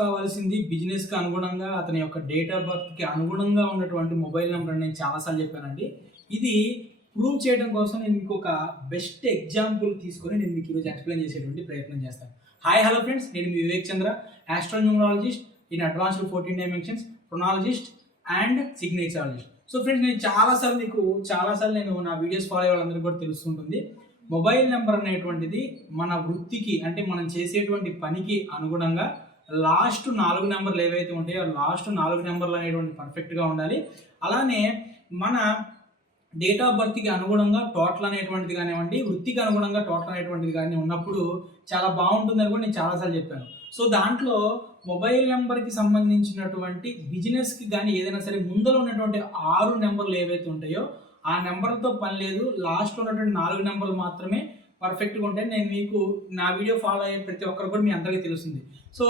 కావాల్సింది బిజినెస్‌కి అనుగుణంగా అతని యొక్క డేట్ ఆఫ్ బర్త్‌కి అనుగుణంగా ఉన్నటువంటి మొబైల్ నంబర్ అని నేను చాలా సార్లు చెప్పానండి. ఇది ప్రూవ్ చేయడం కోసం నేను మీకు ఒక బెస్ట్ ఎగ్జాంపుల్ తీసుకొని నేను మీకు ఈరోజు ఎక్స్‌ప్లెయిన్ చేసేటువంటి ప్రయత్నం చేస్తాను. హాయ్ హలో ఫ్రెండ్స్, నేను మీ Vivek Chandra, astronumerologist in advanced 14 dimensions, chronologist and signaturologist. So friends, నేను చాలా సార్లు నేను నా వీడియోస్ ఫాలో అయ్యే వాళ్ళందరికీ కూడా తెలుస్తుంటుంది. మొబైల్ నెంబర్ అనేటువంటిది మన వృత్తికి, అంటే మనం చేసేటువంటి పనికి అనుగుణంగా లాస్ట్ 4 నెంబర్లు ఏవైతే ఉంటాయో లాస్ట్ 4 నెంబర్లు అనేటువంటి పర్ఫెక్ట్గా ఉండాలి. అలానే మన డేట్ ఆఫ్ బర్త్కి అనుగుణంగా టోటల్ అనేటువంటిది కానివ్వండి, వృత్తికి అనుగుణంగా టోటల్ అనేటువంటిది కానీ ఉన్నప్పుడు చాలా బాగుంటుందని కూడా నేను చాలాసార్లు చెప్పాను. సో దాంట్లో మొబైల్ నెంబర్కి సంబంధించినటువంటి బిజినెస్కి కానీ ఏదైనా సరే ముందర ఉన్నటువంటి 6 నెంబర్లు ఏవైతే ఉంటాయో ఆ నెంబర్లతో పని లేదు, లాస్ట్లో ఉన్నటువంటి 4 నెంబర్లు మాత్రమే పర్ఫెక్ట్గా ఉంటాయి. నేను మీకు నా వీడియో ఫాలో అయ్యే ప్రతి ఒక్కరు కూడా మీ అందరికీ తెలుస్తుంది. సో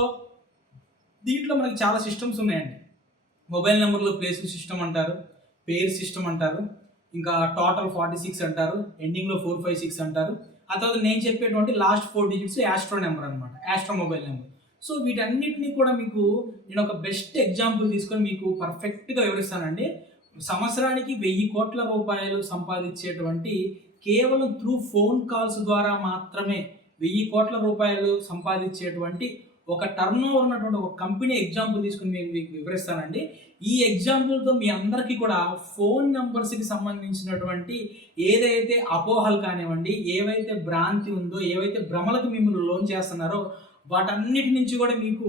దీంట్లో మనకి చాలా సిస్టమ్స్ ఉన్నాయండి. మొబైల్ నెంబర్లో ప్లేస్ సిస్టమ్ అంటారు, పేర్ సిస్టమ్ అంటారు, ఇంకా టోటల్ 46 అంటారు, ఎండింగ్లో 456 అంటారు. ఆ తర్వాత నేను చెప్పేటువంటి లాస్ట్ 4 డిజిట్స్ యాస్ట్రో నెంబర్ అనమాట, యాస్ట్రో మొబైల్ నెంబర్. సో వీటన్నిటిని కూడా మీకు నేను ఒక బెస్ట్ ఎగ్జాంపుల్ తీసుకొని మీకు పర్ఫెక్ట్గా వివరిస్తానండి. సంవత్సరానికి 1000 కోట్ల రూపాయలు సంపాదించేటువంటి కేవలం త్రూ ఫోన్ కాల్స్ ద్వారా మాత్రమే 1000 కోట్ల రూపాయలు సంపాదించేటువంటి ఒక టర్న్ ఓవర్ ఉన్నటువంటి ఒక కంపెనీ ఎగ్జాంపుల్ తీసుకుని నేను మీకు వివరిస్తానండి. ఈ ఎగ్జాంపుల్తో మీ అందరికీ కూడా ఫోన్ నెంబర్స్కి సంబంధించినటువంటి ఏదైతే అపోహలు కానివ్వండి, ఏవైతే భ్రాంతి ఉందో, ఏవైతే భ్రమలకు మిమ్మల్ని లోన్ చేస్తున్నారో వాటన్నిటి నుంచి కూడా మీకు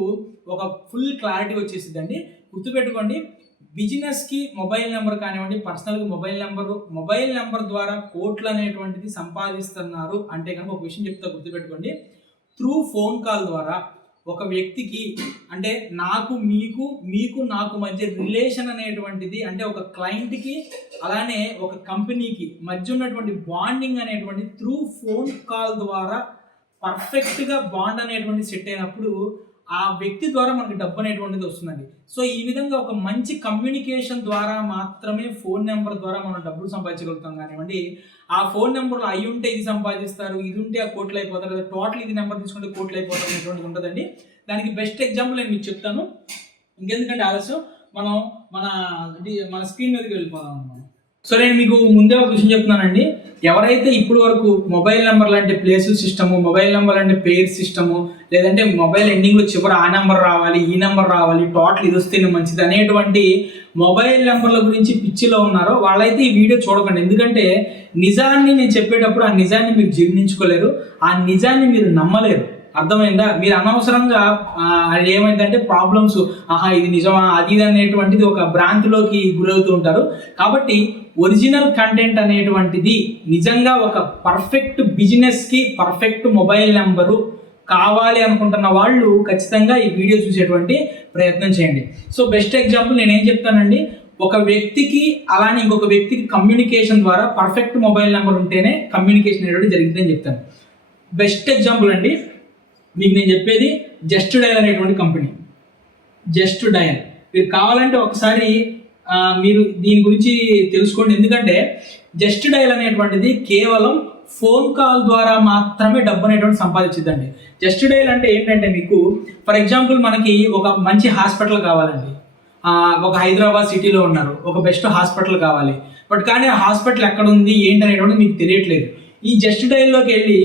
ఒక ఫుల్ క్లారిటీ వచ్చేసిందండి. గుర్తుపెట్టుకోండి, బిజినెస్కి మొబైల్ నెంబర్ కానివ్వండి, పర్సనల్కి మొబైల్ నెంబర్ ద్వారా కోట్లు అనేటువంటిది సంపాదిస్తున్నారు అంటే కనుక ఒక విషయం చెప్తా, గుర్తుపెట్టుకోండి. త్రూ ఫోన్ కాల్ ద్వారా ఒక వ్యక్తికి, అంటే మీకు నాకు మధ్య రిలేషన్ అనేటువంటిది, అంటే ఒక క్లయింట్కి అలానే ఒక కంపెనీకి మధ్య ఉన్నటువంటి బాండింగ్ అనేటువంటి త్రూ ఫోన్ కాల్ ద్వారా పర్ఫెక్ట్గా బాండ్ అనేటువంటి సెట్ అయినప్పుడు ఆ వ్యక్తి ద్వారా మనకి డబ్బు అనేటువంటిది వస్తుందండి. సో ఈ విధంగా ఒక మంచి కమ్యూనికేషన్ ద్వారా మాత్రమే ఫోన్ నెంబర్ ద్వారా మనం డబ్బులు సంపాదించగలుగుతాం కానివ్వండి. ఆ ఫోన్ నెంబర్లో అయి ఉంటే ఇది సంపాదిస్తారు, ఇది ఉంటే ఆ కోట్లు అయిపోతారు, లేదా టోటల్ ఇది నెంబర్ తీసుకుంటే కోట్లు అయిపోతారు అనేటువంటిది ఉంటుందండి. దానికి బెస్ట్ ఎగ్జాంపుల్ నేను మీకు చెప్తాను. ఇంకెందుకంటే ఆలస్యం, మన స్క్రీన్ మీదకి వెళ్ళిపోదాం మనం. సో నేను మీకు ముందే ఒక విషయం చెప్తున్నానండి. ఎవరైతే ఇప్పుడు వరకు మొబైల్ నెంబర్ లాంటి ప్లేస్ సిస్టము, మొబైల్ నెంబర్ లాంటి పేర్ సిస్టము, లేదంటే మొబైల్ ఎండింగ్లో చివరి ఆ నెంబర్ రావాలి, ఈ నెంబర్ రావాలి, టోటల్ ఇది వస్తేనే మంచిది అనేటువంటి మొబైల్ నెంబర్ల గురించి పిచ్చిలో ఉన్నారో వాళ్ళైతే ఈ వీడియో చూడకండి. ఎందుకంటే నిజాన్ని నేను చెప్పేటప్పుడు ఆ నిజాన్ని మీరు జీర్ణించుకోలేరు, ఆ నిజాన్ని మీరు నమ్మలేరు. అర్థమైందా? మీరు అనవసరంగా అది ఏమైందంటే ప్రాబ్లమ్స్, ఇది నిజమా అది అనేటువంటిది ఒక భ్రాంతిలోకి గురవుతూ ఉంటారు. కాబట్టి ఒరిజినల్ కంటెంట్ అనేటువంటిది నిజంగా ఒక పర్ఫెక్ట్ బిజినెస్కి పర్ఫెక్ట్ మొబైల్ నెంబరు కావాలి అనుకుంటున్న వాళ్ళు ఖచ్చితంగా ఈ వీడియో చూసేటువంటి ప్రయత్నం చేయండి. సో బెస్ట్ ఎగ్జాంపుల్ నేనేం చెప్తానండి, ఒక వ్యక్తికి అలానే ఇంకొక వ్యక్తికి కమ్యూనికేషన్ ద్వారా పర్ఫెక్ట్ మొబైల్ నెంబర్ ఉంటేనే కమ్యూనికేషన్ అనేటువంటి జరిగిందని చెప్తాను. బెస్ట్ ఎగ్జాంపుల్ అండి మీకు నేను చెప్పేది జస్ట్ డయల్ అనేటువంటి కంపెనీ. జస్ట్ డయల్ మీరు కావాలంటే ఒకసారి మీరు దీని గురించి తెలుసుకోండి. ఎందుకంటే జస్ట్ డయల్ అనేటువంటిది కేవలం ఫోన్ కాల్ ద్వారా మాత్రమే డబ్బు అనేటువంటి సంపాదించిద్దండి. జస్ట్ డయల్ అంటే ఏంటంటే, మీకు ఫర్ ఎగ్జాంపుల్ మనకి ఒక మంచి హాస్పిటల్ కావాలండి. ఒక హైదరాబాద్ సిటీలో ఉన్నారు, ఒక బెస్ట్ హాస్పిటల్ కావాలి. బట్ కానీ ఆ హాస్పిటల్ ఎక్కడ ఉంది ఏంటి అనేటువంటి మీకు తెలియట్లేదు. ఈ జస్ట్ డయల్లోకి వెళ్ళి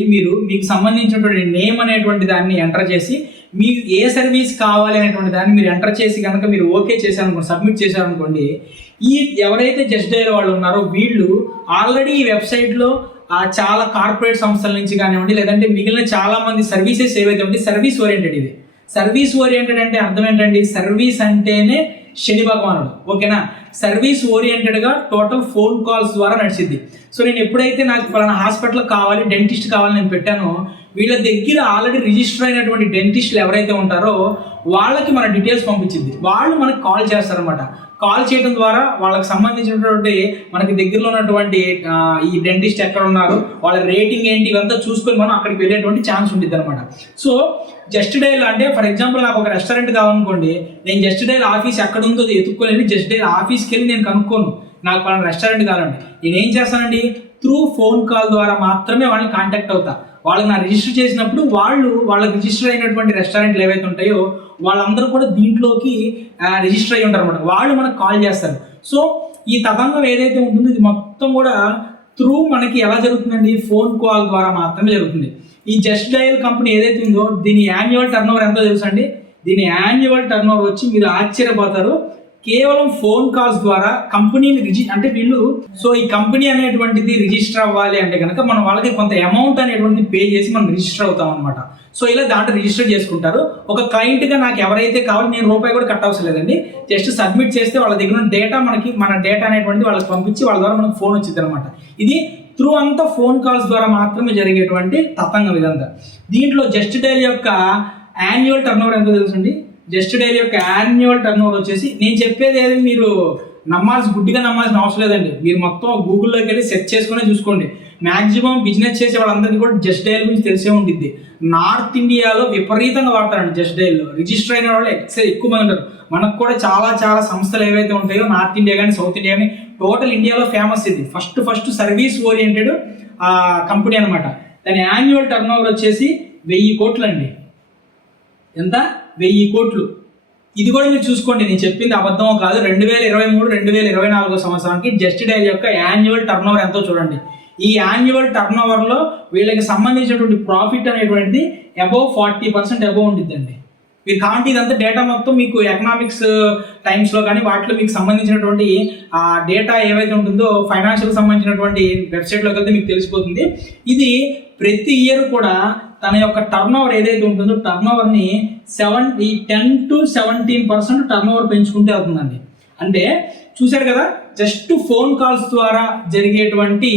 మీకు సంబంధించినటువంటి నేమ్ అనేటువంటి దాన్ని ఎంటర్ చేసి మీకు ఏ సర్వీస్ కావాలి అనేటువంటి దాన్ని మీరు ఎంటర్ చేసి కనుక మీరు ఓకే చేశారనుకోండి, సబ్మిట్ చేశారనుకోండి, ఈ ఎవరైతే జస్ట్ డయల్ వాళ్ళు ఉన్నారో వీళ్ళు ఆల్రెడీ ఈ వెబ్సైట్లో చాలా కార్పొరేట్ సంస్థల నుంచి కానివ్వండి, లేదంటే మిగిలిన చాలా మంది సర్వీసెస్ ఏవైతే ఉంటాయి సర్వీస్ ఓరియంటెడ్. ఇది సర్వీస్ ఓరియంటెడ్ అంటే అర్థం ఏంటండి? సర్వీస్ అంటేనే శని భగవానుడు, ఓకేనా? సర్వీస్ ఓరియంటెడ్గా టోటల్ ఫోన్ కాల్స్ ద్వారా నడిచింది. సో నేను ఎప్పుడైతే నాకు పలానా హాస్పిటల్ కావాలి, డెంటిస్ట్ కావాలని నేను పెట్టానో, వీళ్ళ దగ్గర ఆల్రెడీ రిజిస్టర్ అయినటువంటి డెంటిస్టులు ఎవరైతే ఉంటారో వాళ్ళకి మన డీటెయిల్స్ పంపించింది. వాళ్ళు మనకు కాల్ చేస్తారనమాట. కాల్ చేయడం ద్వారా వాళ్ళకి సంబంధించినటువంటి మనకి దగ్గరలో ఉన్నటువంటి ఈ డెంటిస్ట్ ఎక్కడ ఉన్నారు, వాళ్ళ రేటింగ్ ఏంటి, ఇవంతా చూసుకొని మనం అక్కడికి వెళ్ళేటువంటి ఛాన్స్ ఉంటుంది అనమాట. సో జస్ట్ డయల్ అంటే ఫర్ ఎగ్జాంపుల్ నాకు ఒక రెస్టారెంట్ కావాలనుకోండి, నేను జస్ట్ డయల్ ఆఫీస్ ఎక్కడ ఉందో ఎత్తుక్కొని వెళ్ళి జస్ట్ డయల్ ఆఫీస్కి వెళ్ళి నేను కనుక్కోను నాకు పలానా రెస్టారెంట్ కావాలండి. నేను ఏం చేస్తానండి, త్రూ ఫోన్ కాల్ ద్వారా మాత్రమే వాళ్ళని కాంటాక్ట్ అవుతా. వాళ్ళకి నా రిజిస్టర్ చేసినప్పుడు వాళ్ళకి రిజిస్టర్ అయినటువంటి రెస్టారెంట్లు ఏవైతే ఉంటాయో వాళ్ళందరూ కూడా దీంట్లోకి రిజిస్టర్ అయ్యి ఉంటారు అనమాట. వాళ్ళు మనకు కాల్ చేస్తారు. సో ఈ తతంగం ఏదైతే ఉంటుందో ఇది మొత్తం కూడా త్రూ మనకి ఎలా జరుగుతుందండి, ఫోన్ కాల్ ద్వారా మాత్రమే జరుగుతుంది. ఈ జస్ట్ డయల్ కంపెనీ ఏదైతే ఉందో దీని యాన్యువల్ టర్న్ ఓవర్ ఎంతో తెలుసండి? దీని యాన్యువల్ టర్న్ ఓవర్ వచ్చి మీరు ఆశ్చర్యపోతారు, కేవలం ఫోన్ కాల్స్ ద్వారా కంపెనీని అంటే వీళ్ళు సో ఈ కంపెనీ అనేటువంటిది రిజిస్టర్ అవ్వాలి అంటే కనుక మనం వాళ్ళకి కొంత అమౌంట్ అనేటువంటిది పే చేసి మనం రిజిస్టర్ అవుతాం అనమాట. సో ఇలా దాంట్లో రిజిస్టర్ చేసుకుంటారు. ఒక క్లయింట్గా నాకు ఎవరైతే కావాలో నేను రూపాయి కూడా కట్ అవసరం లేదండి. జస్ట్ సబ్మిట్ చేస్తే వాళ్ళ దగ్గర ఉన్న డేటా మన డేటా అనేటువంటిది వాళ్ళకి పంపించి వాళ్ళ ద్వారా మనకు ఫోన్ వచ్చింది అనమాట. ఇది త్రూ అంతా ఫోన్ కాల్స్ ద్వారా మాత్రమే జరిగేటువంటి తతంగం ఇదంతా. దీంట్లో జస్ట్ డైల్ యొక్క యాన్యువల్ టర్న్ ఓవర్ ఎంతో తెలుసండి? జస్ట్ డైల్ యొక్క యాన్యువల్ టర్న్ ఓవర్ వచ్చేసి నేను చెప్పేది ఏది మీరు గుడ్డిగా నమ్మాల్సిన అవసరం లేదండి. మీరు మొత్తం గూగుల్లోకి వెళ్ళి సెర్చ్ చేసుకునే చూసుకోండి. మ్యాక్సిమం బిజినెస్ చేసే వాళ్ళందరికీ కూడా జస్ట్ డైల్ గురించి తెలిసే ఉంటుంది. నార్త్ ఇండియాలో విపరీతంగా వాడతారండి జస్ట్ డైల్లో. రిజిస్టర్ అయిన వాళ్ళు ఎక్కువ మంది ఉంటారు. మనకు కూడా చాలా చాలా సంస్థలు ఏవైతే ఉంటాయో నార్త్ ఇండియా కానీ సౌత్ ఇండియా కానీ టోటల్ ఇండియాలో ఫేమస్ ఇది. ఫస్ట్ సర్వీస్ ఓరియంటెడ్ కంపెనీ అనమాట. దాని యాన్యువల్ టర్న్ ఓవర్ వచ్చేసి 1000 కోట్లు అండి. ఎంత? 1000 కోట్లు. ఇది కూడా మీరు చూసుకోండి, నేను చెప్పింది అబద్ధం కాదు. 2023-2024 సంవత్సరానికి జస్ట్ డైల్ యొక్క యాన్యువల్ టర్న్ ఓవర్ ఎంతో చూడండి. ఈ యాన్యువల్ టర్న్ ఓవర్లో వీళ్ళకి సంబంధించినటువంటి ప్రాఫిట్ అనేటువంటిది అబౌవ్ 40% అబౌవ్ ఉంటుందండి. మీరు కాంటి ఇదంతా డేటా మొత్తం మీకు ఎకనామిక్స్ టైమ్స్లో కానీ వాటిలో మీకు సంబంధించినటువంటి ఆ డేటా ఏవైతే ఉంటుందో ఫైనాన్షియల్ సంబంధించినటువంటి వెబ్సైట్లోకి వెళ్తే మీకు తెలిసిపోతుంది. ఇది ప్రతి ఇయర్ కూడా తన యొక్క టర్న్ ఓవర్ ఏదైతే ఉంటుందో టర్న్ ఓవర్ని 10 to 17% టర్న్ ఓవర్ పెంచుకుంటే అవుతుందండి. అంటే చూశారు కదా, జస్ట్ ఫోన్ కాల్స్ ద్వారా జరిగేటువంటి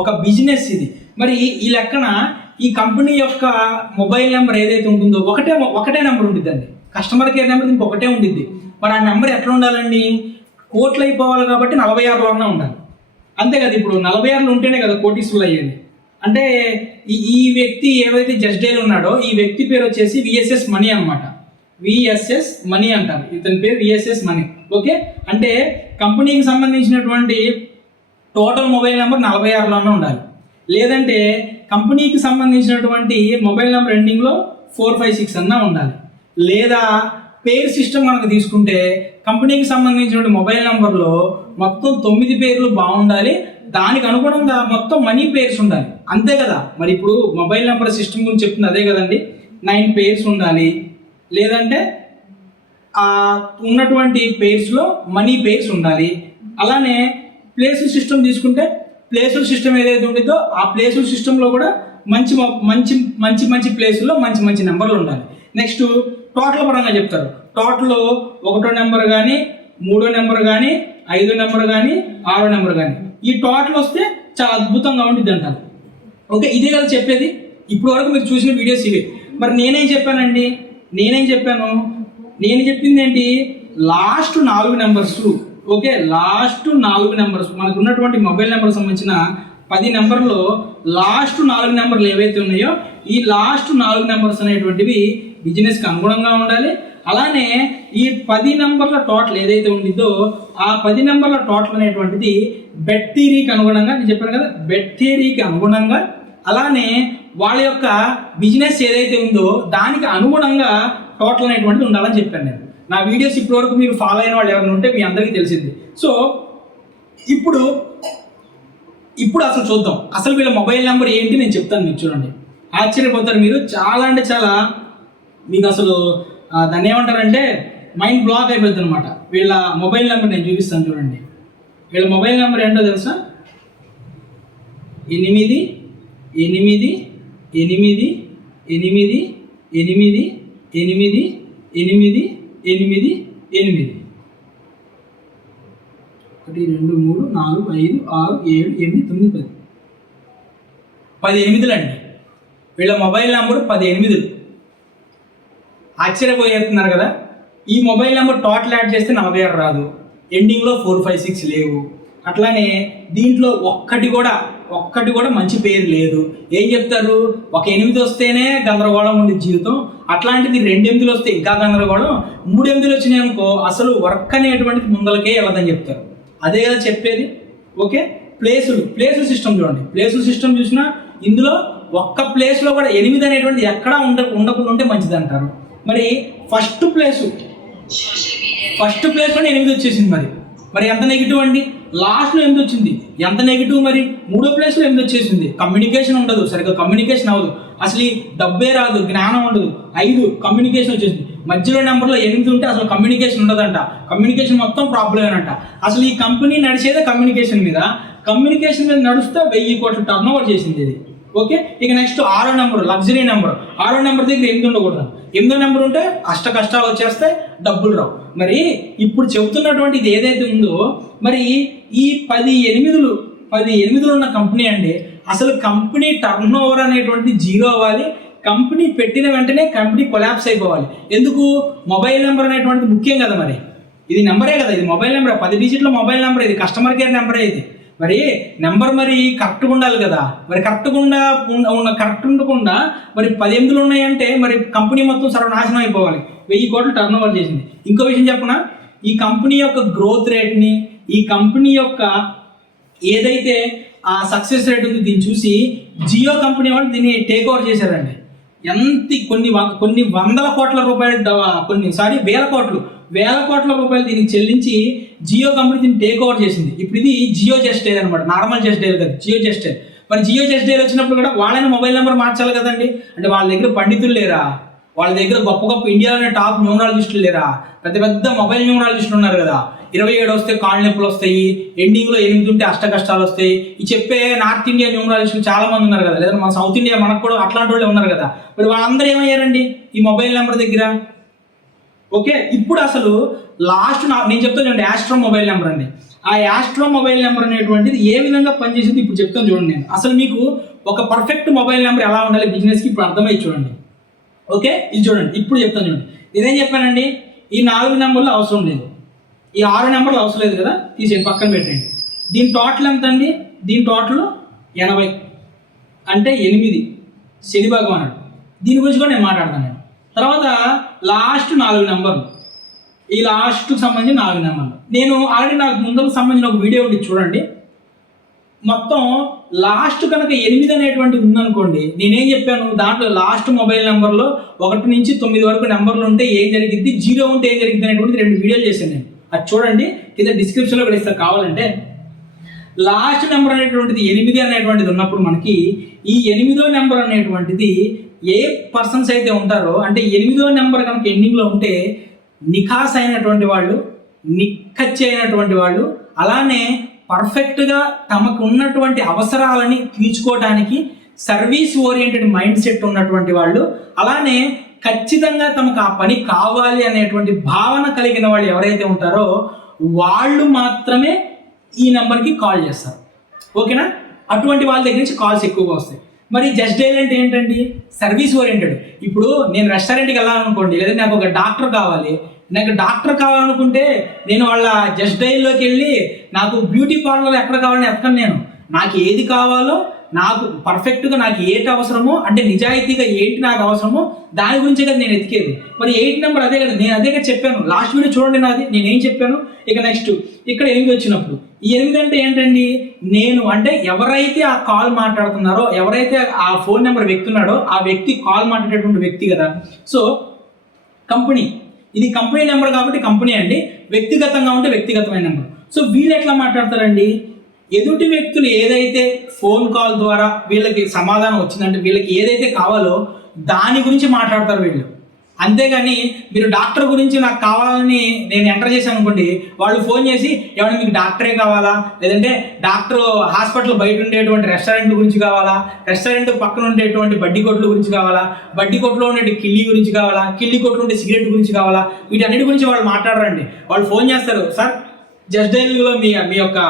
ఒక బిజినెస్ ఇది. మరి ఈ లెక్కన ఈ కంపెనీ యొక్క మొబైల్ నెంబర్ ఏదైతే ఉంటుందో ఒకటే నెంబర్ ఉంటుందండి. కస్టమర్ కేర్ నెంబర్ ఇంకొకటే ఉంటుంది. మరి ఆ నెంబర్ ఎట్లా ఉండాలండి? కోట్లు అయిపోవాలి కాబట్టి 46లోనే ఉండాలి. అంతే కదా, ఇప్పుడు 46లో ఉంటేనే కదా కోటీసులు అయ్యేది. అంటే ఈ వ్యక్తి ఏవైతే జస్ట్ డైల్ ఉన్నాడో ఈ వ్యక్తి పేరు వచ్చేసి విఎస్ఎస్ మనీ అనమాట. విఎస్ఎస్ మనీ అంటారు, ఇతని పేరు విఎస్ఎస్ మనీ. ఓకే, అంటే కంపెనీకి సంబంధించినటువంటి టోటల్ మొబైల్ నెంబర్ 46లోనే ఉండాలి. లేదంటే కంపెనీకి సంబంధించినటువంటి మొబైల్ నెంబర్ ఎండింగ్లో 456 అన్నా ఉండాలి. లేదా పేరు సిస్టమ్ మనకు తీసుకుంటే కంపెనీకి సంబంధించిన మొబైల్ నెంబర్లో మొత్తం 9 పేర్లు బాగుండాలి. దానికి అనుగుణంగా మొత్తం మనీ పేర్స్ ఉండాలి. అంతే కదా. మరి ఇప్పుడు మొబైల్ నెంబర్ సిస్టమ్ గురించి చెప్తుంది అదే కదండి. 9 పేర్స్ ఉండాలి. లేదంటే ఉన్నటువంటి పేర్స్లో మనీ పేర్స్ ఉండాలి. అలానే ప్లేస్ సిస్టమ్ తీసుకుంటే ప్లేసుల సిస్టమ్ ఏదైతే ఉంటుందో ఆ ప్లేసుల సిస్టంలో కూడా మంచి మంచి మంచి మంచి ప్లేసుల్లో మంచి మంచి నెంబర్లు ఉండాలి. నెక్స్ట్ టోటల్ పరంగా చెప్తారు. టోటల్ 1వ నెంబర్ కానీ 3వ నెంబర్ కానీ 5వ నెంబర్ కానీ 6వ నెంబర్ కానీ ఈ టోటల్ వస్తే చాలా అద్భుతంగా ఉంటుంది అంటారు. ఓకే, ఇదే కదా చెప్పేది. ఇప్పుడు వరకు మీరు చూసిన వీడియోస్ ఇవే. మరి నేనేం చెప్పానండి? నేను చెప్పింది ఏంటి? Last 4 numbers. Okay, last 4 numbers మనకు ఉన్నటువంటి మొబైల్ నెంబర్ సంబంధించిన 10 నెంబర్లో లాస్ట్ 4 నెంబర్లు ఏవైతే ఉన్నాయో ఈ లాస్ట్ 4 నెంబర్స్ అనేటువంటివి బిజినెస్కి అనుగుణంగా ఉండాలి. అలానే ఈ 10 నెంబర్ల టోటల్ ఏదైతే ఉండిద్దో ఆ 10 నెంబర్ల టోటల్ అనేటువంటిది బెట్ థియరీకి అనుగుణంగా, నేను చెప్పాను కదా, బెట్ థియరీకి అనుగుణంగా, అలానే వాళ్ళ యొక్క బిజినెస్ ఏదైతే ఉందో దానికి అనుగుణంగా టోటల్ అనేటువంటిది ఉండాలని చెప్పాను నేను. నా వీడియోస్ ఇప్పటివరకు మీరు ఫాలో అయిన వాళ్ళు ఎవరైనా ఉంటే మీ అందరికీ తెలిసింది. సో ఇప్పుడు అసలు చూద్దాం, అసలు వీళ్ళ మొబైల్ నెంబర్ ఏంటి నేను చెప్తాను. మీకు చూడండి, ఆశ్చర్యపోతారు మీరు. చాలా అంటే చాలా మీకు అసలు దాన్ని ఏమంటారంటే మైండ్ బ్లాక్ అయిపోతుంది అనమాట. వీళ్ళ మొబైల్ నెంబర్ నేను చూపిస్తాను చూడండి. వీళ్ళ మొబైల్ నెంబర్ ఏంటో తెలుసా? 8 8 8 8 8 8 8 8 8 8 1 2 3 4 5 6 7 8 9 10 8 అండి. వీళ్ళ మొబైల్ నెంబర్ 18. ఆశ్చర్యపోయేస్తున్నారు కదా. ఈ మొబైల్ నెంబర్ టోటల్ యాడ్ చేస్తే 46 రాదు, ఎండింగ్లో 456 లేవు. అట్లానే దీంట్లో ఒక్కటి కూడా మంచి పేరు లేదు. ఏం చెప్తారు? ఒక 8 వస్తేనే గందరగోళం ఉంది జీవితం, అట్లాంటిది 2 8 వస్తే ఇంకా గందరగోళం, 3 8 వచ్చినాయి అనుకో అసలు వర్క్ అనేటువంటిది ముందలకే వెళ్ళదని చెప్తారు. అదే కదా చెప్పేది. ఓకే, ప్లేసులు సిస్టమ్ చూడండి. ప్లేసుల సిస్టమ్ చూసినా ఇందులో ఒక్క ప్లేస్లో కూడా 8 అనేటువంటిది ఎక్కడా ఉండకుండా ఉంటే మంచిది అంటారు. మరి ఫస్ట్ ప్లేస్లో 8 వచ్చేసింది. మరి ఎంత నెగిటివ్ అండి? లాస్ట్లో 8 వచ్చింది, ఎంత నెగిటివ్? మరి 3వ ప్లేస్లో 8 వచ్చేసింది. కమ్యూనికేషన్ ఉండదు, సరిగ్గా కమ్యూనికేషన్ అవ్వదు, అసలు ఈ డబ్బే రాదు, జ్ఞానం ఉండదు. 5 కమ్యూనికేషన్ వచ్చేసింది. మధ్యలో నెంబర్లో 8 ఉంటే అసలు కమ్యూనికేషన్ ఉండదంట, కమ్యూనికేషన్ మొత్తం ప్రాబ్లమేనంట. అసలు ఈ కంపెనీ నడిచేదే కమ్యూనికేషన్ మీద నడుస్తూ 1000 కోట్ల టర్న్ ఓవర్ చేసింది ఇది. ఓకే, ఇక నెక్స్ట్ 6వ నెంబర్ లగ్జరీ నెంబర్. 6వ నెంబర్ దగ్గర 8 ఉండకూడదు. 8వ నెంబర్ ఉంటే కష్టాలు వచ్చేస్తాయి, డబ్బులు రావు. మరి ఇప్పుడు చెబుతున్నటువంటి ఇది ఏదైతే ఉందో, మరి ఈ 10 8 ఉన్న కంపెనీ అండి, అసలు కంపెనీ టర్న్ ఓవర్ అనేటువంటి 0 అవ్వాలి. కంపెనీ పెట్టిన వెంటనే కంపెనీ కొలాప్స్ అయిపోవాలి. ఎందుకు? మొబైల్ నెంబర్ అనేటువంటిది ముఖ్యం కదా. మరి ఇది నెంబరే కదా, ఇది మొబైల్ నెంబర్, 10 డిజిట్ల మొబైల్ నెంబర్, ఇది కస్టమర్ కేర్ నెంబరే ఇది. మరి నెంబర్ మరి కరెక్ట్గా ఉండాలి కదా. మరి కరెక్ట్ ఉండకుండా మరి 10 ఉన్నాయంటే మరి కంపెనీ మొత్తం సర్వనాశనం అయిపోవాలి. 1000 కోట్లు టర్న్ ఓవర్ చేసింది. ఇంకో విషయం చెప్పనా, ఈ కంపెనీ యొక్క గ్రోత్ రేట్ని, ఈ కంపెనీ యొక్క ఏదైతే ఆ సక్సెస్ రేట్ ఉంది దీన్ని చూసి జియో కంపెనీ వాళ్ళు దీన్ని టేక్ ఓవర్ చేశారండి. కొన్ని వందల కోట్ల రూపాయలు, వేల కోట్ల రూపాయలు దీనికి చెల్లించి జియో కంపెనీ దీన్ని టేక్ ఓవర్ చేసింది. ఇప్పుడు ఇది జియో జస్ట్ డైల్ అనమాట, నార్మల్ జస్ట్ డైల్ కదా, జియో జస్ట్ డైల్. మరి జియో జస్ట్ డైల్ వచ్చినప్పుడు కూడా వాళ్ళని మొబైల్ నెంబర్ మార్చాలి కదండి. అంటే వాళ్ళ దగ్గర పండితులు లేరా? వాళ్ళ దగ్గర గొప్ప ఇండియాలోనే టాప్ న్యూమరాలజిస్టులు లేరా? పెద్ద మొబైల్ న్యూమరాలజిస్టులు ఉన్నారు కదా. 27 వస్తే కాళ్ళు నొప్పులు వస్తాయి, ఎండింగ్లో 8 ఉంటే కష్టాలు వస్తాయి. ఈ చెప్పే నార్త్ ఇండియా న్యూమరాలజిస్టులు చాలా మంది ఉన్నారు కదా, లేదా మన సౌత్ ఇండియా మనకు కూడా అట్లాంటి వాళ్ళు ఉన్నారు కదా. మరి వాళ్ళందరూ ఏమయ్యారండి ఈ మొబైల్ నెంబర్ దగ్గర? ఓకే, ఇప్పుడు అసలు లాస్ట్ నేను చెప్తాను చూడండి, యాస్ట్రో మొబైల్ నెంబర్ అండి. ఆ యాస్ట్రో మొబైల్ నెంబర్ అనేటువంటిది ఏ విధంగా పనిచేసింది ఇప్పుడు చెప్తాను చూడండి. నేను అసలు మీకు ఒక పర్ఫెక్ట్ మొబైల్ నెంబర్ ఎలా ఉండాలి బిజినెస్కి ఇప్పుడు అర్థమై చూడండి. ఓకే, ఇది చూడండి, ఇప్పుడు చెప్తాను చూడండి. నేనేం చెప్పానండి, ఈ 4 నెంబర్లు అవసరం లేదు, ఈ 6 నెంబర్లు అవసరం లేదు కదా, తీసేయండి, పక్కన పెట్టండి. దీని టోటల్ ఎంత అండి? దీని టోటల్ 80 అంటే 8 శని భగవానుడు. దీని గురించి కూడా నేను మాట్లాడతాను. తర్వాత లాస్ట్ 4 నెంబర్లు, ఈ లాస్ట్కి సంబంధించిన 4 నెంబర్లు నేను ఆల్రెడీ నాకు ముందుకు సంబంధించిన ఒక వీడియో ఉంది చూడండి. మొత్తం లాస్ట్ కనుక 8 అనేటువంటి ఉందనుకోండి, నేనేం చెప్పాను దాంట్లో లాస్ట్ మొబైల్ నెంబర్లో 1 నుంచి 9 వరకు నెంబర్లు ఉంటే ఏం జరిగింది, 0 ఉంటే ఏం జరిగింది అనేటువంటి 2 వీడియోలు చేశాను నేను. అది చూడండి, కింద డిస్క్రిప్షన్లో కూడా ఇస్తారు కావాలంటే. లాస్ట్ నెంబర్ అనేటువంటిది 8 అనేటువంటిది ఉన్నప్పుడు మనకి ఈ 8వ నెంబర్ అనేటువంటిది ఏ పర్సన్స్ అయితే ఉంటారో, అంటే 8వ నెంబర్ కనుక ఎండింగ్లో ఉంటే నిఖాస్ అయినటువంటి వాళ్ళు, నిక్కచ్చి అయినటువంటి వాళ్ళు, అలానే పర్ఫెక్ట్గా తమకు ఉన్నటువంటి అవసరాలని తీర్చుకోవడానికి సర్వీస్ ఓరియంటెడ్ మైండ్ సెట్ ఉన్నటువంటి వాళ్ళు, అలానే ఖచ్చితంగా తమకు ఆ పని కావాలి అనేటువంటి భావన కలిగిన వాళ్ళు ఎవరైతే ఉంటారో వాళ్ళు మాత్రమే ఈ నెంబర్కి కాల్ చేస్తారు. ఓకేనా? అటువంటి వాళ్ళ దగ్గర నుంచి కాల్స్ ఎక్కువగా వస్తాయి. మరి జస్ట్ డైల్ అంటే ఏంటండి? Service oriented. ఇప్పుడు నేను రెస్టారెంట్కి వెళ్ళాలనుకోండి, లేదా నాకు ఒక డాక్టర్ కావాలనుకుంటే నేను వాళ్ళ జస్ట్ డైల్లోకి వెళ్ళి నాకు బ్యూటీ పార్లర్ ఎక్కడ కావాలని ఎక్కను. నేను నాకు ఏది కావాలో, నాకు పర్ఫెక్ట్గా నాకు ఏంటి అవసరమో, అంటే నిజాయితీగా ఏంటి నాకు అవసరమో దాని గురించే కదా నేను ఎతికేది. మరి 8 నెంబర్ అదే కదా, నేను అదే కదా చెప్పాను. లాస్ట్ వీడియో చూడండి నాది, నేనేం చెప్పాను. ఇక నెక్స్ట్ ఇక్కడ 8 వచ్చినప్పుడు, ఈ 8 అంటే ఏంటండి, నేను అంటే ఎవరైతే ఆ కాల్ మాట్లాడుతున్నారో, ఎవరైతే ఆ ఫోన్ నెంబర్ వ్యక్తి ఉన్నాడో ఆ వ్యక్తి కాల్ మాట్లాడేటువంటి వ్యక్తి కదా. సో కంపెనీ, ఇది కంపెనీ నెంబర్ కాబట్టి కంపెనీ అండి, వ్యక్తిగతంగా ఉంటే వ్యక్తిగతమైన నెంబర్. సో వీళ్ళు ఎట్లా మాట్లాడతారండి, ఎదుటి వ్యక్తులు ఏదైతే ఫోన్ కాల్ ద్వారా వీళ్ళకి సమాధానం వచ్చిందంటే వీళ్ళకి ఏదైతే కావాలో దాని గురించి మాట్లాడతారు వీళ్ళు. అంతేగాని మీరు డాక్టర్ గురించి నాకు కావాలని నేను ఎంటర్ చేశాను అనుకోండి, వాళ్ళు ఫోన్ చేసి ఏమైనా మీకు డాక్టరే కావాలా, లేదంటే డాక్టర్ హాస్పిటల్ బయట ఉండేటువంటి రెస్టారెంట్ గురించి కావాలా, రెస్టారెంట్ పక్కన ఉండేటువంటి బడ్డీ కొట్ల గురించి కావాలా, బడ్డీ కొట్లో ఉండే కిళ్ళి గురించి కావాలా, కిళ్ళి కొట్లు ఉండే సిగరెట్ గురించి కావాలా, వీటన్నిటి గురించి వాళ్ళు మాట్లాడరండి. వాళ్ళు ఫోన్ చేస్తారు, సార్ జస్ట్ డైల్లో మీ యొక్క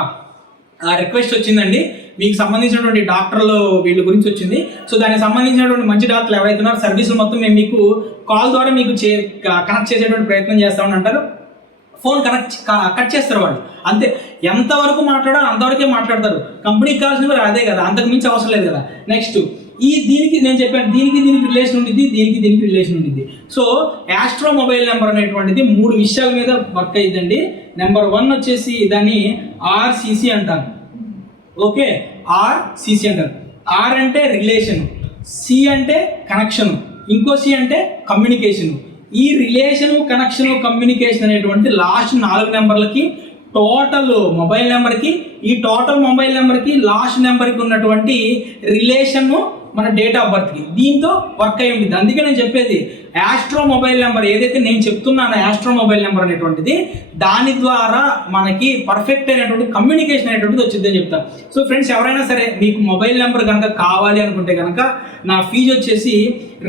రిక్వెస్ట్ వచ్చిందండి, మీకు సంబంధించినటువంటి డాక్టర్లు వీళ్ళ గురించి వచ్చింది. సో దానికి సంబంధించినటువంటి మంచి డాక్టర్లు ఎవరైతే ఉన్నారో సర్వీసులు మొత్తం మేము మీకు కాల్ ద్వారా మీకు కనెక్ట్ చేసేటువంటి ప్రయత్నం చేస్తామని అంటారు. ఫోన్ కట్ చేస్తారు వాళ్ళు. అంతే, ఎంతవరకు మాట్లాడాలో అంతవరకే మాట్లాడతారు. కంపెనీకి కావాల్సిన కూడా అదే కదా, అంతకు మించి అవసరం లేదు కదా. నెక్స్ట్ దీనికి నేను చెప్పాను, దీనికి రిలేషన్ ఉండిద్ది, దీనికి రిలేషన్ ఉండిద్ది. సో యాస్ట్రో మొబైల్ నెంబర్ అనేటువంటిది 3 విషయాల మీద వర్క్ అయ్యిందండి. నెంబర్ 1 వచ్చేసి దాన్ని ఆర్సిసి అంటారు. ఓకే, ఆర్సిసి అంటారు. ఆర్ అంటే రిలేషన్, సి అంటే కనెక్షన్, ఇంకో సి అంటే కమ్యూనికేషన్. ఈ రిలేషను, కనెక్షన్, కమ్యూనికేషన్ అనేటువంటి లాస్ట్ 4 నెంబర్లకి టోటల్ మొబైల్ నెంబర్కి, ఈ టోటల్ మొబైల్ నెంబర్కి లాస్ట్ నెంబర్కి ఉన్నటువంటి రిలేషను మన డేట్ ఆఫ్ బర్త్కి దీంతో వర్క్ అయి ఉంటుంది. అందుకే నేను చెప్పేది యాస్ట్రో మొబైల్ నెంబర్ ఏదైతే నేను చెప్తున్నానో యాస్ట్రో మొబైల్ నెంబర్ అనేటువంటిది దాని ద్వారా మనకి పర్ఫెక్ట్ అయినటువంటి కమ్యూనికేషన్ అనేటువంటిది వచ్చిందని చెప్తాను. సో ఫ్రెండ్స్, ఎవరైనా సరే మీకు మొబైల్ నెంబర్ కనుక కావాలి అనుకుంటే కనుక నా ఫీజు వచ్చేసి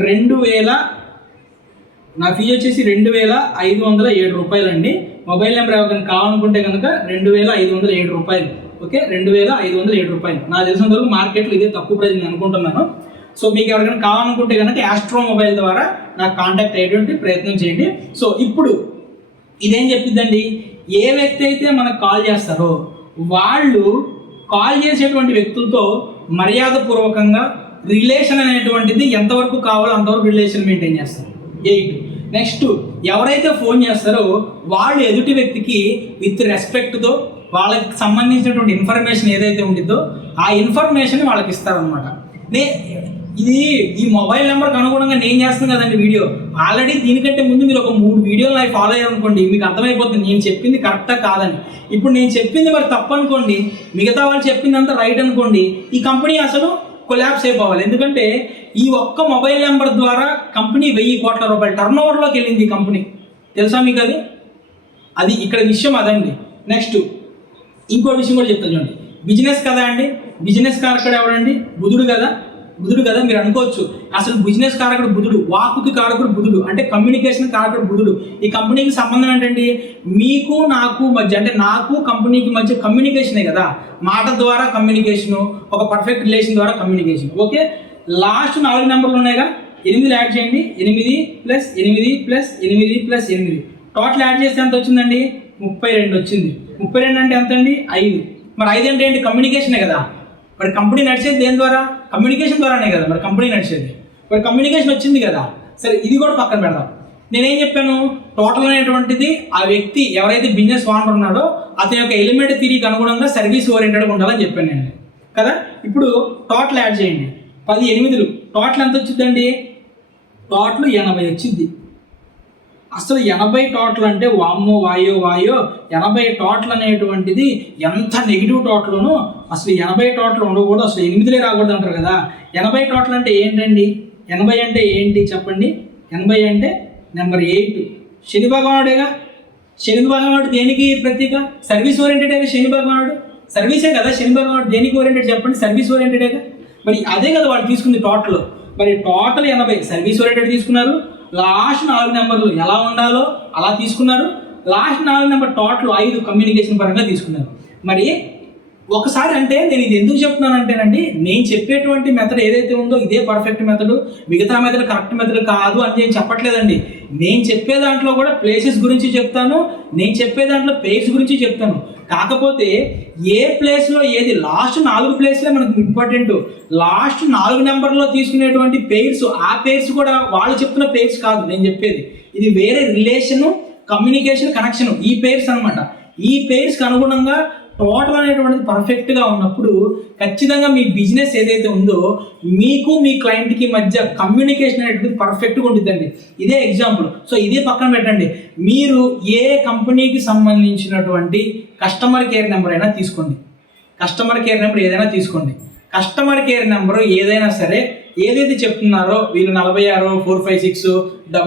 2,507 రూపాయలు అండి. మొబైల్ నెంబర్ ఎవరికైనా కావాలనుకుంటే కనుక 2,507 రూపాయలు. ఓకే, 2,507 రూపాయలు. నాకు తెలిసినంత వరకు మార్కెట్లో ఇదే తక్కువ ప్రైజ్ నేను అనుకుంటున్నాను. సో మీకు ఎవరికైనా కావాలనుకుంటే కనుక యాస్ట్రో మొబైల్ ద్వారా నాకు కాంటాక్ట్ అయ్యేటువంటి ప్రయత్నం చేయండి. సో ఇప్పుడు ఇదేం చెప్పిద్దండి, ఏ వ్యక్తి అయితే మనకు కాల్ చేస్తారో వాళ్ళు కాల్ చేసేటువంటి వ్యక్తులతో మర్యాదపూర్వకంగా రిలేషన్ అనేటువంటిది ఎంతవరకు కావాలో అంతవరకు రిలేషన్ మెయింటైన్ చేస్తారు. 8. నెక్స్ట్, ఎవరైతే ఫోన్ చేస్తారో వాళ్ళు ఎదుటి వ్యక్తికి విత్ రెస్పెక్ట్తో వాళ్ళకి సంబంధించినటువంటి ఇన్ఫర్మేషన్ ఏదైతే ఉంటుందో ఆ ఇన్ఫర్మేషన్ వాళ్ళకి ఇస్తారనమాట. ఈ మొబైల్ నెంబర్కి అనుగుణంగా నేను చేస్తాను కదండి వీడియో. ఆల్రెడీ దీనికంటే ముందు మీరు ఒక 3 వీడియోలు అవి ఫాలో అయ్యారనుకోండి, మీకు అర్థమైపోతుంది నేను చెప్పింది కరెక్టా కాదని. ఇప్పుడు నేను చెప్పింది మరి తప్పు అనుకోండి, మిగతా వాళ్ళు చెప్పిందంతా రైట్ అనుకోండి, ఈ కంపెనీ అసలు కొలాప్స్ అయిపోవాలి. ఎందుకంటే ఈ ఒక్క మొబైల్ నెంబర్ ద్వారా కంపెనీ 1,000 కోట్ల రూపాయల టర్న్ ఓవర్లోకి వెళ్ళింది ఈ కంపెనీ. తెలుసా మీకు అది ఇక్కడ విషయం అదండి. నెక్స్ట్ ఇంకో విషయం కూడా చెప్తాను చూడండి. బిజినెస్ కదా అండి, బిజినెస్ కారకుడు ఎవడండి? బుధుడు కదా. మీరు అనుకోవచ్చు అసలు బిజినెస్ కారకుడు బుధుడు, వాక్కుకి కారకుడు బుధుడు, అంటే కమ్యూనికేషన్ కారకుడు బుధుడు. ఈ కంపెనీకి సంబంధం ఏంటండి? మీకు నాకు మధ్య, అంటే నాకు కంపెనీకి మధ్య కమ్యూనికేషనే కదా. మాట ద్వారా కమ్యూనికేషను, ఒక పర్ఫెక్ట్ రిలేషన్ ద్వారా కమ్యూనికేషన్. ఓకే, లాస్ట్ 4 నెంబర్లు ఉన్నాయిగా, 8 యాడ్ చేయండి. 8 + 8 + 8 + 8 టోటల్ యాడ్ చేస్తే ఎంత వచ్చిందండి? 32 వచ్చింది. 32 అంటే ఎంత అండి? 5. మరి 5 అంటే ఏంటి? కమ్యూనికేషనే కదా. మరి కంపెనీ నడిచేది దేని ద్వారా? కమ్యూనికేషన్ ద్వారానే కదా మరి కంపెనీ నడిచేది. మరి కమ్యూనికేషన్ వచ్చింది కదా. సరే, ఇది కూడా పక్కన పెడదాం. నేనేం చెప్పాను? టోటల్ అనేటువంటిది ఆ వ్యక్తి ఎవరైతే బిజినెస్ ఓనర్ ఉన్నాడో అతని యొక్క ఎలిమెంట్ థియరీకి అనుగుణంగా సర్వీస్ ఓరియంటెడ్గా ఉండాలని చెప్పాను నేను కదా. ఇప్పుడు టోటల్ యాడ్ చేయండి. 10 8 టోటల్ ఎంత వచ్చిందండి? టోటల్ 80 వచ్చింది. అసలు 80 టోటల్ అంటే వామ్మో వాయో 80 టోటల్ అనేటువంటిది ఎంత నెగిటివ్ టోటల్ను. అసలు 80 టోటల్ ఉండకూడదు, అసలు 8 రాకూడదు అంటారు కదా. 80 టోటల్ అంటే ఏంటండి? 80 అంటే ఏంటి చెప్పండి? 80 అంటే నెంబర్ 8 శని భగవానుడేగా. శని భగవానుడు దేనికి ప్రతీక? సర్వీస్ ఓరియంటెడేగా శని భగవానుడు. సర్వీసే కదా శని భగవానుడు. దేనికి ఓరియంటెడ్ చెప్పండి? సర్వీస్ ఓరియంటెడేగా. మరి అదే కదా వాళ్ళు తీసుకుంది టోటల్. మరి టోటల్ 80 సర్వీస్ ఓరియంటెడ్ తీసుకున్నారు. లాస్ట్ 4 నెంబర్లు ఎలా ఉండాలో అలా తీసుకున్నారు. లాస్ట్ 4 నెంబర్ టోటల్ 5 కమ్యూనికేషన్ పరంగా తీసుకున్నారు. మరి ఒకసారి అంటే నేను ఇది ఎందుకు చెప్తున్నాను అంటేనండి, నేను చెప్పేటువంటి మెథడ్ ఏదైతే ఉందో ఇదే పర్ఫెక్ట్ మెథడ్, మిగతా మెథడ్ కరెక్ట్ మెథడ్ కాదు అని నేను చెప్పట్లేదండి. నేను చెప్పే దాంట్లో కూడా ప్లేసెస్ గురించి చెప్తాను, నేను చెప్పే దాంట్లో పేర్స్ గురించి చెప్తాను. కాకపోతే ఏ ప్లేస్లో ఏది లాస్ట్ 4 ప్లేస్లే మనకు ఇంపార్టెంట్. లాస్ట్ 4 నెంబర్లో తీసుకునేటువంటి పేర్స్, ఆ పేర్స్ కూడా వాళ్ళు చెప్తున్న పేర్స్ కాదు నేను చెప్పేది. ఇది వేరే రిలేషను, కమ్యూనికేషన్, కనెక్షన్, ఈ పేర్స్ అనమాట. ఈ పేర్స్కి అనుగుణంగా టోటల్ అనేటువంటిది పర్ఫెక్ట్గా ఉన్నప్పుడు ఖచ్చితంగా మీ బిజినెస్ ఏదైతే ఉందో మీకు మీ క్లయింట్కి మధ్య కమ్యూనికేషన్ అనేటువంటిది పర్ఫెక్ట్గా ఉంటుందండి. ఇదే ఎగ్జాంపుల్. సో ఇదే పక్కన పెట్టండి. మీరు ఏ కంపెనీకి సంబంధించినటువంటి కస్టమర్ కేర్ నెంబర్ అయినా తీసుకోండి, కస్టమర్ కేర్ నెంబర్ ఏదైనా తీసుకోండి. కస్టమర్ కేర్ నెంబరు ఏదైనా సరే ఏదైతే చెప్తున్నారో వీళ్ళు 46 456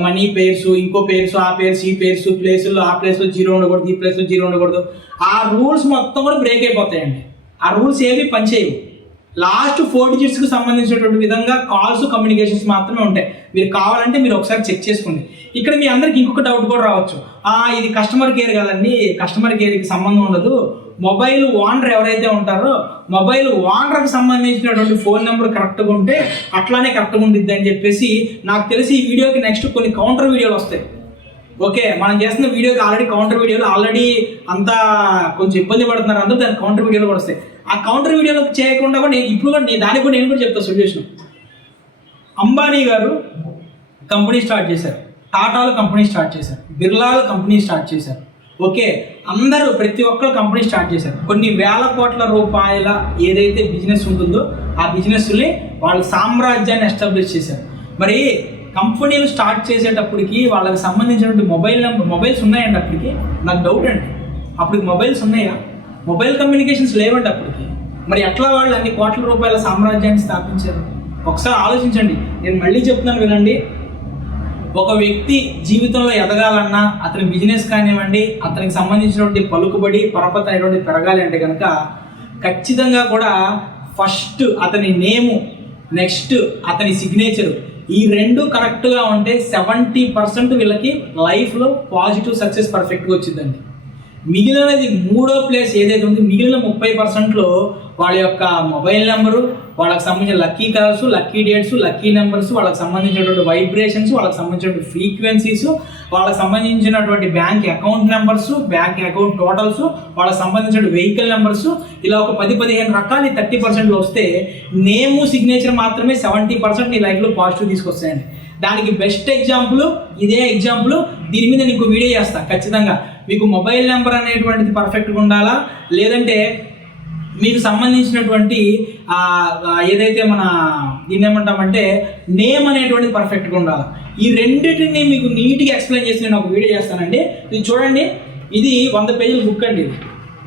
మనీ పేర్స్, ఇంకో పేర్స్, ఆ పేర్స్, ఈ పేర్స్, ప్లేసుల్లో ఆ ప్లేస్లో 0 ఉండకూడదు, ఈ ప్లేస్లో 0 ఉండకూడదు, ఆ రూల్స్ మొత్తం కూడా బ్రేక్ అయిపోతాయండి. ఆ రూల్స్ ఏవి పనిచేయవు. లాస్ట్ 4 డిజిట్స్కి సంబంధించినటువంటి విధంగా కాల్స్, కమ్యూనికేషన్స్ మాత్రమే ఉంటాయి. మీరు కావాలంటే మీరు ఒకసారి చెక్ చేసుకోండి. ఇక్కడ మీ అందరికి ఇంకొక డౌట్ కూడా రావచ్చు, ఇది కస్టమర్ కేర్ కదండి, కస్టమర్ కేర్కి సంబంధం ఉండదు, మొబైల్ ఓనర్ ఎవరైతే ఉంటారో మొబైల్ ఓనర్కి సంబంధించినటువంటి ఫోన్ నెంబర్ కరెక్ట్గా ఉంటే అట్లానే కరెక్ట్గా ఉంటుంది అని చెప్పేసి నాకు తెలిసి ఈ వీడియోకి నెక్స్ట్ కొన్ని కౌంటర్ వీడియోలు వస్తాయి. ఓకే, మనం చేస్తున్న వీడియోకి ఆల్రెడీ కౌంటర్ వీడియోలు ఆల్రెడీ అంతా కొంచెం ఇబ్బంది పడుతున్నారు అందరూ, దానికి కౌంటర్ వీడియోలు కూడా వస్తాయి. ఆ కౌంటర్ వీడియోలు చేయకుండా కూడా నేను ఇప్పుడు కూడా దానికి కూడా నేను కూడా చెప్తాను సొల్యూషన్. అంబానీ గారు కంపెనీ స్టార్ట్ చేశారు, టాటాలు కంపెనీ స్టార్ట్ చేశారు, బిర్లాలు కంపెనీ స్టార్ట్ చేశారు. ఓకే, అందరూ ప్రతి ఒక్కరు కంపెనీ స్టార్ట్ చేశారు. కొన్ని వేల కోట్ల రూపాయల ఏదైతే బిజినెస్ ఉంటుందో ఆ బిజినెస్ని వాళ్ళ సామ్రాజ్యాన్ని ఎస్టాబ్లిష్ చేశారు. మరి కంపెనీలు స్టార్ట్ చేసేటప్పటికి వాళ్ళకి సంబంధించినటువంటి మొబైల్స్ ఉన్నాయండి. అప్పటికి నాకు డౌట్ అండి, అప్పటికి మొబైల్స్ ఉన్నాయా? మొబైల్ కమ్యూనికేషన్స్ లేవండి అప్పటికి. మరి ఎట్లా వాళ్ళు అన్ని కోట్ల రూపాయల సామ్రాజ్యాన్ని స్థాపించారు? ఒకసారి ఆలోచించండి. నేను మళ్ళీ చెప్తున్నాను వినండి. ఒక వ్యక్తి జీవితంలో ఎదగాలన్నా, అతని బిజినెస్ కానివ్వండి, అతనికి సంబంధించినటువంటి పలుకుబడి పరపతి అనేటువంటి పెరగాలి అంటే కనుక ఖచ్చితంగా కూడా ఫస్ట్ అతని నేము, నెక్స్ట్ అతని సిగ్నేచరు, ఈ రెండు కరెక్ట్గా ఉంటే 70% వీళ్ళకి లైఫ్లో పాజిటివ్ సక్సెస్ పర్ఫెక్ట్గా వచ్చిందండి. మిగిలినది మూడో ప్లేస్ ఏదైతే ఉంది, మిగిలిన 30%లో వాళ్ళ యొక్క మొబైల్ నెంబరు, వాళ్ళకి సంబంధించిన lucky colours, lucky dates, lucky numbers, వాళ్ళకి సంబంధించినటువంటి వైబ్రేషన్స్, వాళ్ళకి సంబంధించినటువంటి ఫ్రీక్వెన్సీస్, వాళ్ళకి సంబంధించినటువంటి bank account numbers, bank account totals, వాళ్ళకి సంబంధించిన వెహికల్ నెంబర్స్, ఇలా ఒక 10-15 రకాలు 30%లో వస్తే నేము సిగ్నేచర్ మాత్రమే 70% నీ లైఫ్లో పాజిటివ్ తీసుకొస్తాయండి. దానికి బెస్ట్ ఎగ్జాంపుల్ ఇదే ఎగ్జాంపుల్. దీని మీద నేను ఇంకో వీడియో చేస్తాను ఖచ్చితంగా. మీకు మొబైల్ నెంబర్ అనేటువంటిది పర్ఫెక్ట్గా ఉండాలా, లేదంటే మీకు సంబంధించినటువంటి ఏదైతే మన దీన్ని ఏమంటామంటే నేమ్ అనేటువంటిది పర్ఫెక్ట్గా ఉండాలి. ఈ రెండింటిని మీకు నీట్గా ఎక్స్ప్లెయిన్ చేసి నేను ఒక వీడియో చేస్తానండి. ఇది చూడండి, ఇది 100 పేజీల బుక్ అండి ఇది.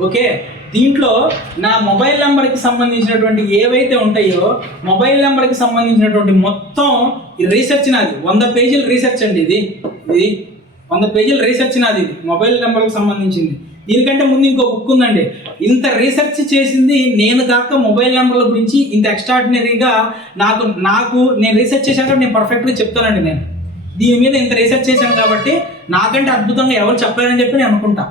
ఓకే, దీంట్లో నా మొబైల్ నెంబర్కి సంబంధించినటువంటి ఏవైతే ఉంటాయో మొబైల్ నెంబర్కి సంబంధించినటువంటి మొత్తం రీసెర్చ్ నాది 100 పేజీల రీసెర్చ్ అండి. ఇది 100 పేజీల రీసెర్చ్ నాది, ఇది మొబైల్ నెంబర్కి సంబంధించింది. దీనికంటే ముందు ఇంకో బుక్ ఉందండి. ఇంత రీసెర్చ్ చేసింది నేను కాక మొబైల్ నెంబర్ల గురించి ఇంత ఎక్స్ట్రాడినరీగా నేను రీసెర్చ్ చేశాక నేను పర్ఫెక్ట్గా చెప్తానండి. నేను దీని మీద ఇంత రీసెర్చ్ చేశాను కాబట్టి నాకంటే అద్భుతంగా ఎవరు చెప్పారని చెప్పి నేను అనుకుంటా.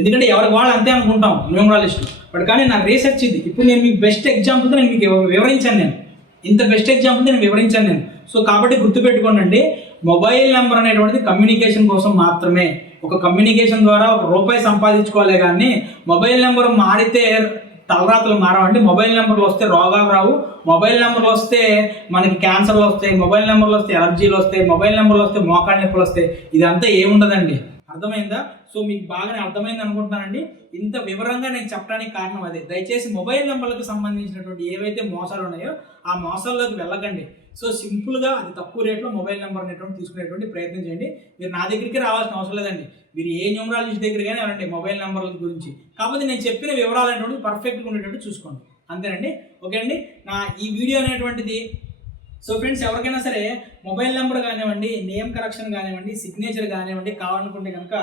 ఎందుకంటే ఎవరికి వాళ్ళు అంతే అనుకుంటాం న్యూమరాలిస్ట్. బట్ కానీ నా రీసెర్చ్ ఇది. ఇప్పుడు నేను మీకు బెస్ట్ ఎగ్జాంపుల్తో నేను మీకు వివరించాను. నేను ఇంత బెస్ట్ ఎగ్జాంపుల్తో నేను వివరించాను నేను. సో కాబట్టి గుర్తుపెట్టుకోండి, మొబైల్ నెంబర్ అనేటువంటిది కమ్యూనికేషన్ కోసం మాత్రమే. ఒక కమ్యూనికేషన్ ద్వారా ₹1 సంపాదించుకోవాలి, కానీ మొబైల్ నెంబర్ మారితే తలరాతలు మారవండి. మొబైల్ నెంబర్లు వస్తే రోగాలు రావు, మొబైల్ నెంబర్లు వస్తే మనకి క్యాన్సర్లు వస్తాయి, మొబైల్ నెంబర్లు వస్తే ఎలర్జీలు వస్తాయి, మొబైల్ నెంబర్లు వస్తే మోకాళ్ళ నొప్పులు వస్తాయి. ఇదంతా ఏముండదండి. అర్థమైందా? సో మీకు బాగానే అర్థమైంది అనుకుంటున్నానండి. ఇంత వివరంగా నేను చెప్పడానికి కారణం అదే. దయచేసి మొబైల్ నెంబర్లకు సంబంధించినటువంటి ఏవైతే మోసాలు ఉన్నాయో ఆ మోసాల్లోకి వెళ్ళకండి. సో సింపుల్గా అది తక్కువ రేట్లో మొబైల్ నెంబర్ అనేటువంటి తీసుకునేటువంటి ప్రయత్నం చేయండి. మీరు నా దగ్గరికి రావాల్సిన అవసరం లేదండి. మీరు ఏ న్యూమరాలజిస్ట్ దగ్గరగానే వెళ్ళండి మొబైల్ నెంబర్ల గురించి. కాకపోతే నేను చెప్పిన వివరాలు అనేటువంటి పర్ఫెక్ట్గా ఉండేటట్టు చూసుకోండి. అంతేనండి. ఓకే అండి, నా ఈ వీడియో అనేటువంటిది సో ఫ్రెండ్స్, ఎవరికైనా సరే మొబైల్ నెంబర్ కానివ్వండి, నేమ్ కరెక్షన్ కానివ్వండి, సిగ్నేచర్ కానివ్వండి కావాలనుకుంటే కనుక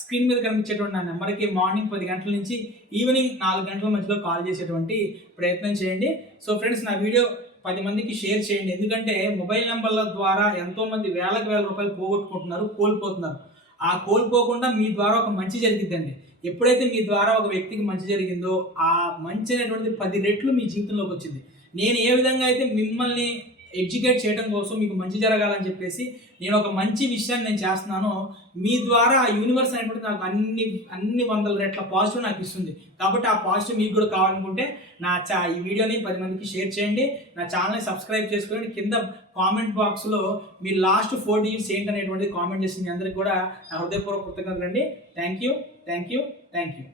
స్క్రీన్ మీద కనిపించేటువంటి నా నెంబర్కి మార్నింగ్ 10 గంటల నుంచి ఈవినింగ్ 4 గంటల మధ్యలో కాల్ చేసేటువంటి ప్రయత్నం చేయండి. సో ఫ్రెండ్స్, నా వీడియో 10 మందికి షేర్ చేయండి. ఎందుకంటే మొబైల్ నెంబర్ల ద్వారా ఎంతోమంది వేల రూపాయలు పోగొట్టుకుంటున్నారు, కోల్పోతున్నారు. ఆ కోల్పోకుండా మీ ద్వారా ఒక మంచి జరిగిద్దండి. ఎప్పుడైతే మీ ద్వారా ఒక వ్యక్తికి మంచి జరిగిందో ఆ మంచి అనేటువంటిది 10 రెట్లు మీ జీవితంలోకి వచ్చింది. నేను ఏ విధంగా అయితే మిమ్మల్ని ఎడ్యుకేట్ చేయడం కోసం మీకు మంచి జరగాలని చెప్పేసి నేను ఒక మంచి విషయాన్ని నేను చేస్తున్నాను. మీ ద్వారా ఆ యూనివర్స్ అనేటువంటి నాకు అన్ని 100 రెట్ల పాజిటివ్ నాకు ఇస్తుంది. కాబట్టి ఆ పాజిటివ్ మీకు కూడా కావాలనుకుంటే ఈ వీడియోని 10 మందికి షేర్ చేయండి. నా ఛానల్ని సబ్స్క్రైబ్ చేసుకోండి. కింద కామెంట్ బాక్స్లో మీ లాస్ట్ 4 డిజిట్స్ ఏంటనేటువంటిది కామెంట్ చేసి మీ అందరికీ కూడా నా హృదయపూర్వక కృతజ్ఞతలు అండి. Thank you.